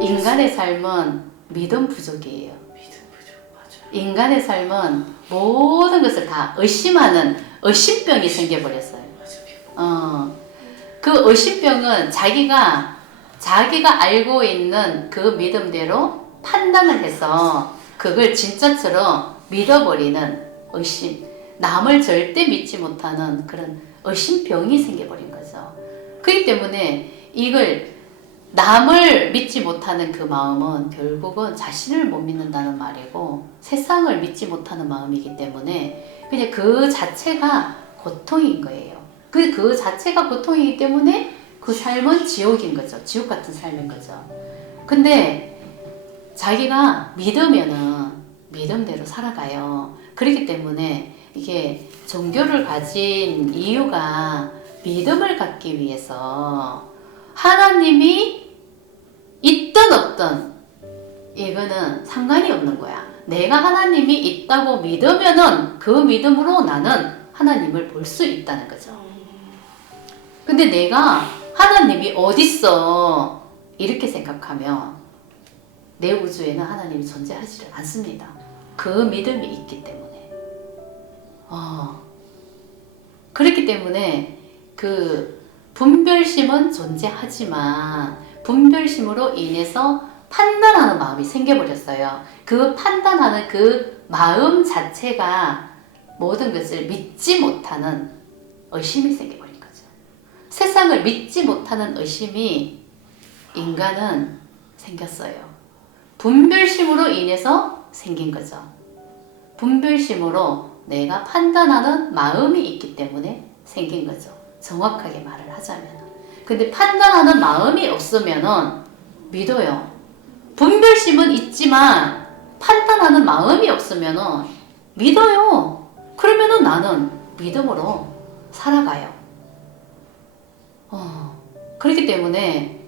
인간의 삶은 믿음 부족이에요. 믿음 부족, 맞아요. 인간의 삶은 모든 것을 다 의심하는 의심병이 생겨버렸어요. 그 의심병은 자기가 알고 있는 그 믿음대로 판단을 해서 그걸 진짜처럼 믿어버리는 의심, 남을 절대 믿지 못하는 그런 의심병이 생겨버린 거죠. 그렇기 때문에 이걸 남을 믿지 못하는 그 마음은 결국은 자신을 못 믿는다는 말이고 세상을 믿지 못하는 마음이기 때문에 그냥 그 자체가 고통인 거예요. 그 자체가 고통이기 때문에 그 삶은 지옥인 거죠. 지옥 같은 삶인 거죠. 근데 자기가 믿으면은 믿음대로 살아가요. 그렇기 때문에 이게 종교를 가진 이유가 믿음을 갖기 위해서 하나님이 있든 없든 이거는 상관이 없는 거야. 내가 하나님이 있다고 믿으면은 그 믿음으로 나는 하나님을 볼 수 있다는 거죠. 근데 내가 하나님이 어딨어 이렇게 생각하면 내 우주에는 하나님이 존재하지를 않습니다. 그 믿음이 있기 때문에. 그렇기 때문에 그 분별심은 존재하지만 분별심으로 인해서 판단하는 마음이 생겨버렸어요. 그 판단하는 그 마음 자체가 모든 것을 믿지 못하는 의심이 생겨버린 거죠. 세상을 믿지 못하는 의심이 인간은 생겼어요. 분별심으로 인해서 생긴 거죠. 분별심으로 내가 판단하는 마음이 있기 때문에 생긴 거죠. 정확하게 말을 하자면. 근데 판단하는 마음이 없으면은 믿어요. 분별심은 있지만 판단하는 마음이 없으면은 믿어요. 그러면은 나는 믿음으로 살아가요. 그렇기 때문에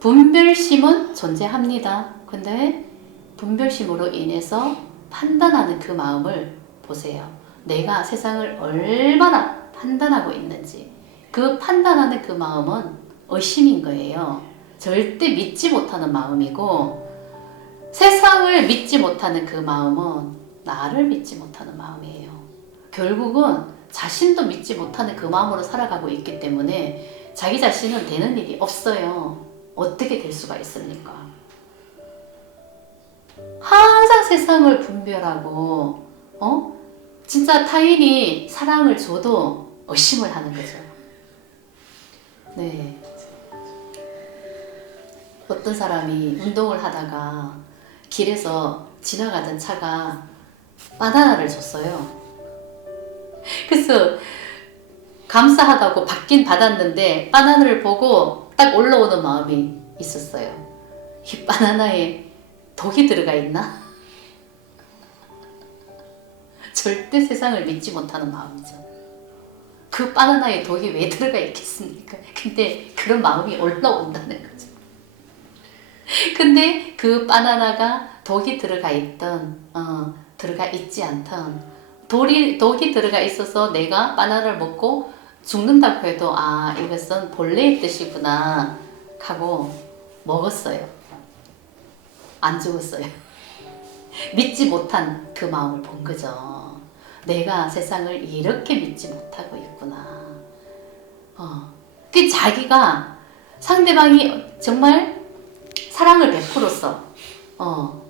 분별심은 존재합니다. 근데 분별심으로 인해서 판단하는 그 마음을 보세요. 내가 세상을 얼마나 판단하고 있는지. 그 판단하는 그 마음은 의심인 거예요. 절대 믿지 못하는 마음이고 세상을 믿지 못하는 그 마음은 나를 믿지 못하는 마음이에요. 결국은 자신도 믿지 못하는 그 마음으로 살아가고 있기 때문에 자기 자신은 되는 일이 없어요. 어떻게 될 수가 있습니까? 항상 세상을 분별하고 진짜 타인이 사랑을 줘도 의심을 하는 거죠. 네. 어떤 사람이 운동을 하다가 길에서 지나가던 차가 바나나를 줬어요. 그래서 감사하다고 받긴 받았는데 바나나를 보고 딱 올라오는 마음이 있었어요. 이 바나나에 독이 들어가 있나? 절대 세상을 믿지 못하는 마음이죠. 그 바나나에 독이 왜 들어가 있겠습니까? 근데 그런 마음이 올라온다는 거죠. 근데 그 바나나가 독이 들어가 있던 들어가 있지 않던 독이 들어가 있어서 내가 바나나를 먹고 죽는다고 해도 이것은 본래의 뜻이구나 하고 먹었어요. 안 죽었어요. 믿지 못한 그 마음을 본 거죠. 내가 세상을 이렇게 믿지 못하고 있구나. 그 자기가 상대방이 정말 사랑을 베풀었어.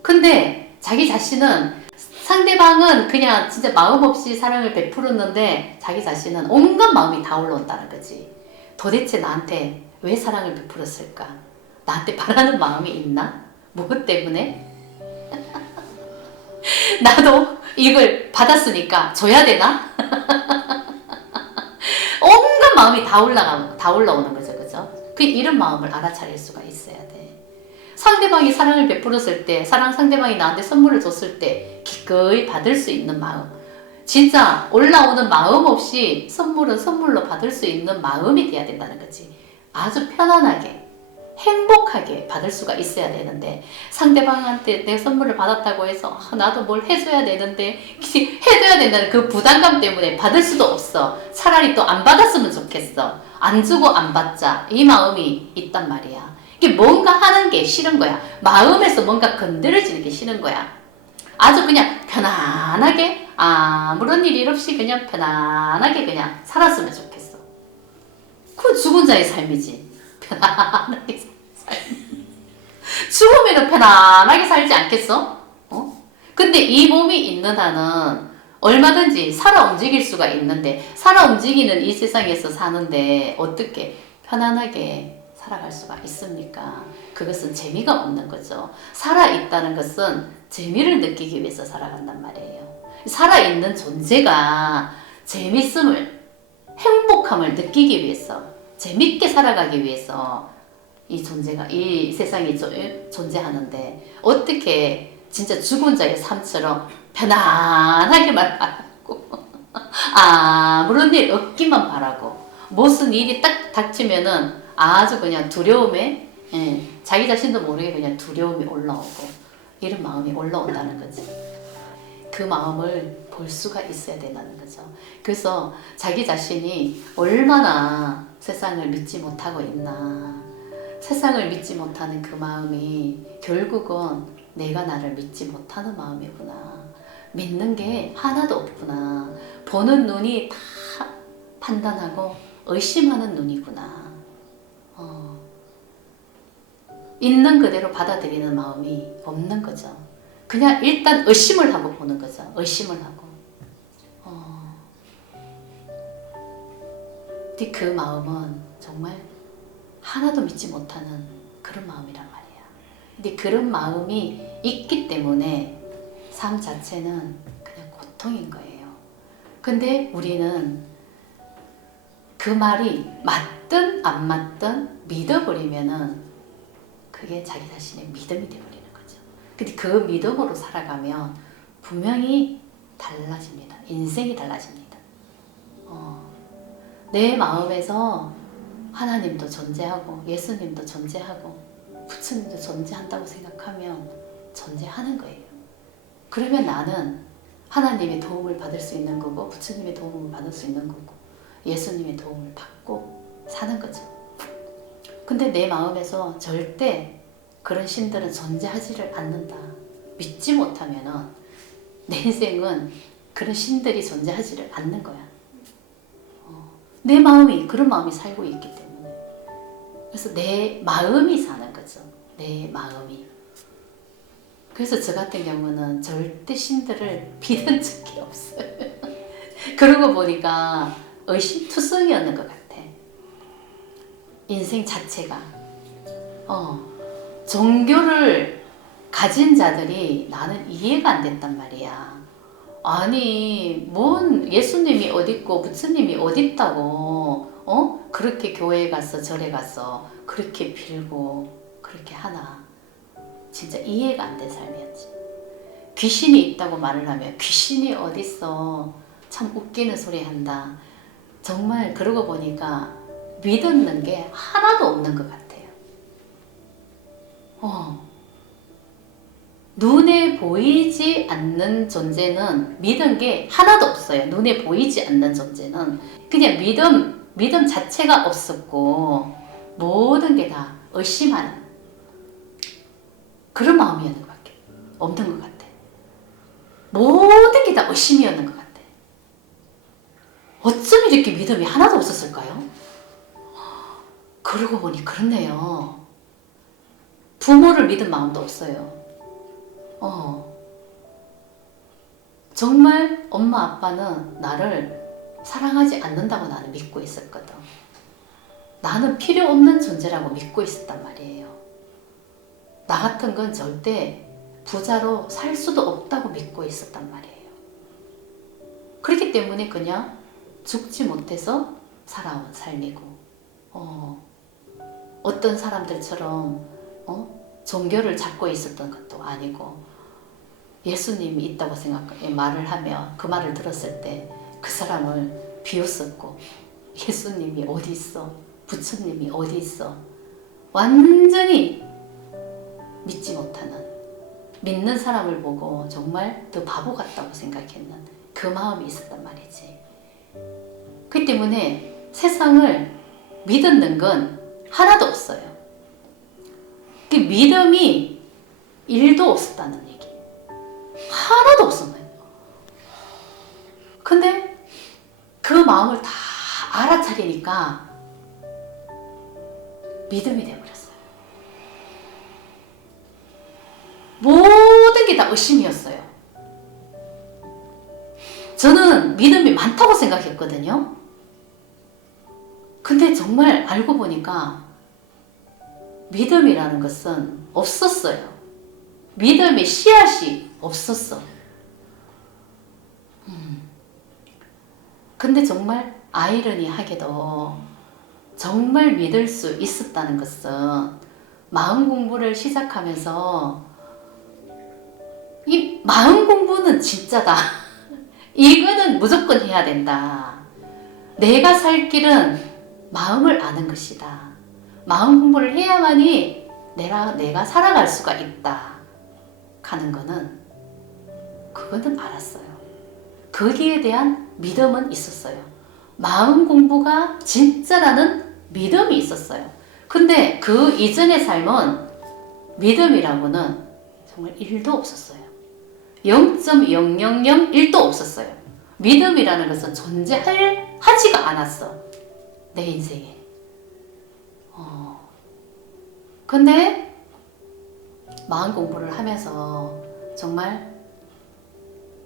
근데 자기 자신은 상대방은 그냥 진짜 마음 없이 사랑을 베풀었는데 자기 자신은 온갖 마음이 다 올라온다는 거지. 도대체 나한테 왜 사랑을 베풀었을까? 나한테 바라는 마음이 있나? 무엇 때문에? 나도 이걸 받았으니까 줘야 되나? 온갖 마음이 다 올라오는 거죠, 그죠? 이런 마음을 알아차릴 수가 있어야 돼. 상대방이 사랑을 베풀었을 때, 상대방이 나한테 선물을 줬을 때 기꺼이 받을 수 있는 마음. 진짜 올라오는 마음 없이 선물은 선물로 받을 수 있는 마음이 돼야 된다는 거지. 아주 편안하게, 행복하게 받을 수가 있어야 되는데 상대방한테 내 선물을 받았다고 해서 나도 뭘 해줘야 되는데 해줘야 된다는 그 부담감 때문에 받을 수도 없어. 차라리 또 안 받았으면 좋겠어. 안 주고 안 받자 이 마음이 있단 말이야. 이게 뭔가 하는 게 싫은 거야. 마음에서 뭔가 건드려지는 게 싫은 거야. 아주 그냥 편안하게 아무런 일 없이 그냥 편안하게 그냥 살았으면 좋겠어. 그건 죽은 자의 삶이지. 편안하게 죽으면 편안하게 살지 않겠어? 근데 이 몸이 있는 한은 얼마든지 살아 움직일 수가 있는데 살아 움직이는 이 세상에서 사는데 어떻게 편안하게 살아갈 수가 있습니까? 그것은 재미가 없는 거죠. 살아있다는 것은 재미를 느끼기 위해서 살아간단 말이에요. 살아있는 존재가 재밌음을, 행복함을 느끼기 위해서, 재밌게 살아가기 위해서 이 존재가, 이 세상에 존재하는데 어떻게 진짜 죽은 자의 삶처럼 편안하게만 바라고 아무런 일 없기만 바라고 무슨 일이 딱 닥치면은 아주 그냥 두려움에 자기 자신도 모르게 그냥 두려움이 올라오고 이런 마음이 올라온다는 거지. 그 마음을 볼 수가 있어야 된다는 거죠. 그래서 자기 자신이 얼마나 세상을 믿지 못하고 있나, 세상을 믿지 못하는 그 마음이 결국은 내가 나를 믿지 못하는 마음이구나, 믿는 게 하나도 없구나, 보는 눈이 다 판단하고 의심하는 눈이구나, 있는 그대로 받아들이는 마음이 없는 거죠. 그냥 일단 의심을 하고 보는 거죠. 의심을 하고. 근데 그 마음은 정말 하나도 믿지 못하는 그런 마음이란 말이야. 근데 그런 마음이 있기 때문에 삶 자체는 그냥 고통인 거예요. 근데 우리는 그 말이 맞든 안 맞든 믿어버리면은 그게 자기 자신의 믿음이 되어버리는 거죠. 근데 그 믿음으로 살아가면 분명히 달라집니다. 인생이 달라집니다. 내 마음에서 하나님도 존재하고 예수님도 존재하고 부처님도 존재한다고 생각하면 존재하는 거예요. 그러면 나는 하나님의 도움을 받을 수 있는 거고 부처님의 도움을 받을 수 있는 거고 예수님의 도움을 받고 사는 거죠. 근데 내 마음에서 절대 그런 신들은 존재하지를 않는다, 믿지 못하면은 내 인생은 그런 신들이 존재하지를 않는 거야. 내 마음이 그런 마음이 살고 있기 때문에. 그래서 내 마음이 사는 거죠. 내 마음이. 그래서 저 같은 경우는 절대 신들을 믿은 적이 없어요. 그러고 보니까 의심투성이었는 것 같아. 인생 자체가. 종교를 가진 자들이 나는 이해가 안 됐단 말이야. 아니, 뭔 예수님이 어딨고 부처님이 어딨다고 그렇게 교회에 가서 절에 가서 그렇게 빌고 그렇게 하나. 진짜 이해가 안 된 삶이었지. 귀신이 있다고 말을 하면 귀신이 어딨어, 참 웃기는 소리 한다. 정말 그러고 보니까 믿는 게 하나도 없는 것 같아요. 눈에 보이지 않는 존재는 믿은 게 하나도 없어요. 눈에 보이지 않는 존재는 그냥 믿음 자체가 없었고 모든 게 다 의심하는 그런 마음이었는 것밖에 없는 것 같아. 모든 게 다 의심이었는 것 같아. 어쩜 이렇게 믿음이 하나도 없었을까요? 그러고 보니 그렇네요. 부모를 믿은 마음도 없어요. 정말 엄마 아빠는 나를 사랑하지 않는다고 나는 믿고 있었거든. 나는 필요 없는 존재라고 믿고 있었단 말이에요. 나 같은 건 절대 부자로 살 수도 없다고 믿고 있었단 말이에요. 그렇기 때문에 그냥 죽지 못해서 살아온 삶이고 어떤 사람들처럼 종교를 잡고 있었던 것도 아니고 예수님이 있다고 말을 하며 그 말을 들었을 때 그 사람을 비웃었고 예수님이 어디 있어? 부처님이 어디 있어? 완전히 믿지 못하는, 믿는 사람을 보고 정말 더 바보 같다고 생각했는 그 마음이 있었단 말이지. 그 때문에 세상을 믿었는 건 하나도 없어요. 그 믿음이 1도 없었다는 얘기. 하나도 없었나요? 근데 그 마음을 다 알아차리니까 믿음이 되어버렸어요. 모든 게 다 의심이었어요. 저는 믿음이 많다고 생각했거든요. 근데 정말 알고 보니까 믿음이라는 것은 없었어요. 믿음의 씨앗이 없었어. 근데 정말 아이러니하게도 정말 믿을 수 있었다는 것은 마음 공부를 시작하면서 이 마음 공부는 진짜다. 이거는 무조건 해야 된다. 내가 살 길은 마음을 아는 것이다. 마음 공부를 해야만이 내가 살아갈 수가 있다. 하는 거는 그거는 알았어요. 거기에 대한 믿음은 있었어요. 마음 공부가 진짜라는 믿음이 있었어요. 근데 그 이전의 삶은 믿음이라고는 정말 1도 없었어요. 0.0001도 없었어요. 믿음이라는 것은 존재하지가 않았어. 내 인생에. 근데 마음 공부를 하면서 정말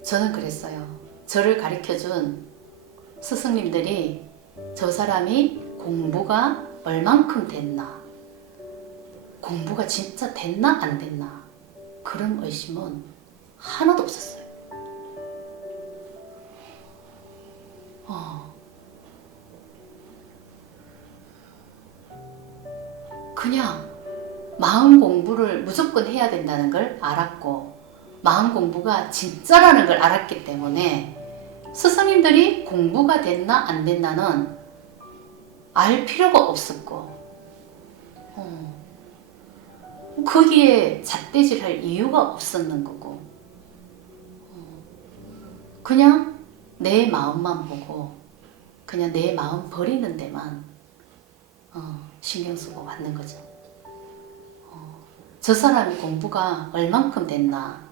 저는 그랬어요. 저를 가르쳐준 스승님들이 저 사람이 공부가 얼만큼 됐나, 공부가 진짜 됐나 안 됐나, 그런 의심은 하나도 없었어요. 그냥 마음 공부를 무조건 해야 된다는 걸 알았고, 마음 공부가 진짜라는 걸 알았기 때문에 스승님들이 공부가 됐나 안 됐나는 알 필요가 없었고, 거기에 잣대질할 이유가 없었는 거고, 그냥 내 마음만 보고 그냥 내 마음 버리는 데만 신경 쓰고 왔는 거죠. 저 사람이 공부가 얼만큼 됐나,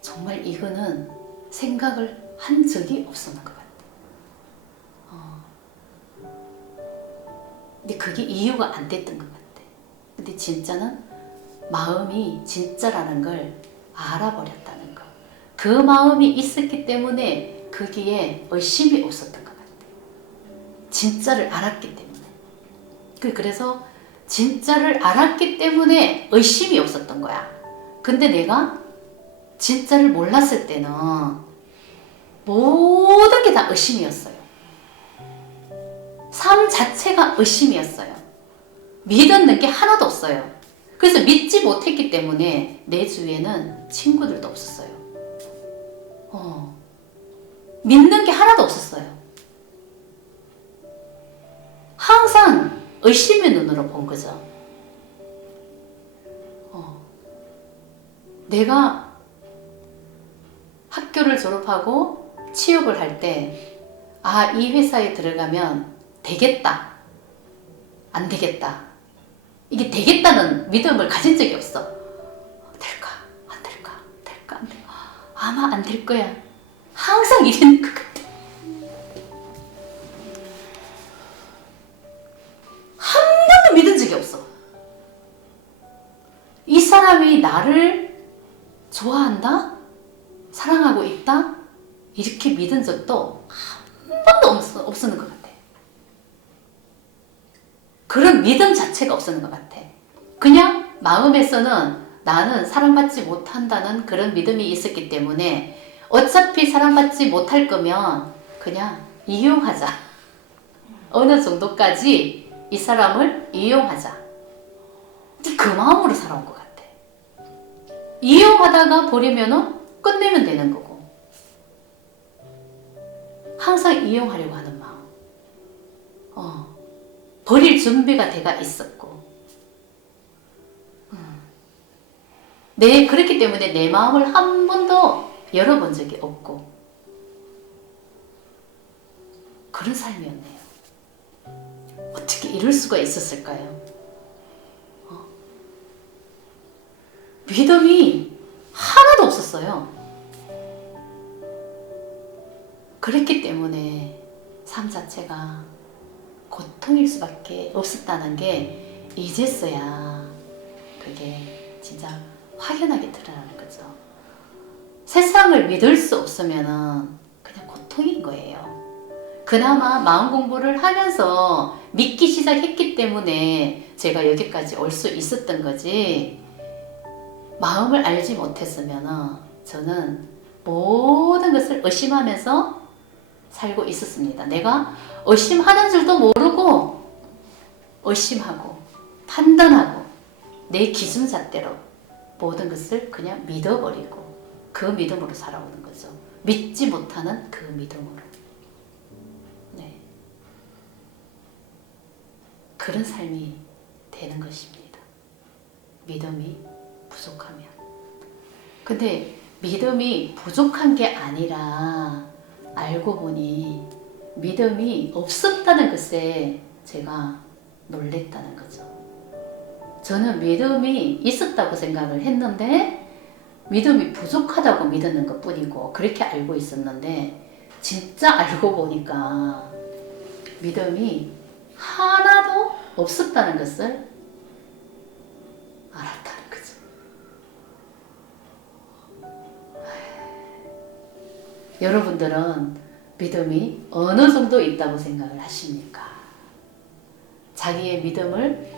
정말 이거는 생각을 한 적이 없었는 것 같아요. 근데 그게 이유가 안 됐던 것 같아. 근데 진짜는 마음이 진짜라는 걸 알아버렸다는 거. 그 마음이 있었기 때문에 거기에 의심이 없었던 것 같아. 진짜를 알았기 때문에. 그래서 진짜를 알았기 때문에 의심이 없었던 거야. 근데 내가 진짜를 몰랐을 때는 모든 게 다 의심이었어요. 삶 자체가 의심이었어요. 믿었는 게 하나도 없어요. 그래서 믿지 못했기 때문에 내 주위에는 친구들도 없었어요. 믿는 게 하나도 없었어요. 항상 의심의 눈으로 본 거죠. 내가 학교를 졸업하고 취업을 할 때, 이 회사에 들어가면 되겠다, 안 되겠다, 이게 되겠다는 믿음을 가진 적이 없어. 될까, 안 될까, 될까, 안 될까, 아마 안 될 거야. 항상 이랬는 것 같아. 한 번도 믿은 적이 없어. 이 사람이 나를 좋아한다? 사랑하고 있다? 이렇게 믿은 적도 한 번도 없었는 것 같아. 그런 믿음 자체가 없었는 것 같아. 그냥 마음에서는 나는 사랑받지 못한다는 그런 믿음이 있었기 때문에 어차피 사랑받지 못할 거면 그냥 이용하자. 어느 정도까지 이 사람을 이용하자. 그 마음으로 살아온 것 같아. 이용하다가 버리면은 끝내면 되는 거고. 항상 이용하려고 하는 마음. 버릴 준비가 돼가 있었고. 그렇기 때문에 내 마음을 한 번도 열어본 적이 없고 그런 삶이었네요. 어떻게 이럴 수가 있었을까요? 믿음이 하나도 없었어요. 그랬기 때문에 삶 자체가 고통일 수밖에 없었다는 게 이제서야 그게 진짜 확연하게 드러나는 거죠. 세상을 믿을 수 없으면 그냥 고통인 거예요. 그나마 마음 공부를 하면서 믿기 시작했기 때문에 제가 여기까지 올 수 있었던 거지, 마음을 알지 못했으면 저는 모든 것을 의심하면서 살고 있었습니다. 내가 의심하는 줄도 모르고 의심하고 판단하고 내 기준잣대로 모든 것을 그냥 믿어버리고 그 믿음으로 살아오는 거죠. 믿지 못하는 그 믿음으로. 네. 그런 삶이 되는 것입니다. 믿음이 부족하면. 근데 믿음이 부족한 게 아니라 알고 보니 믿음이 없었다는 것에 제가 놀랬다는 거죠. 저는 믿음이 있었다고 생각을 했는데 믿음이 부족하다고 믿었는 것 뿐이고 그렇게 알고 있었는데 진짜 알고 보니까 믿음이 하나도 없었다는 것을 알았다는 거죠. 여러분들은 믿음이 어느 정도 있다고 생각을 하십니까? 자기의 믿음을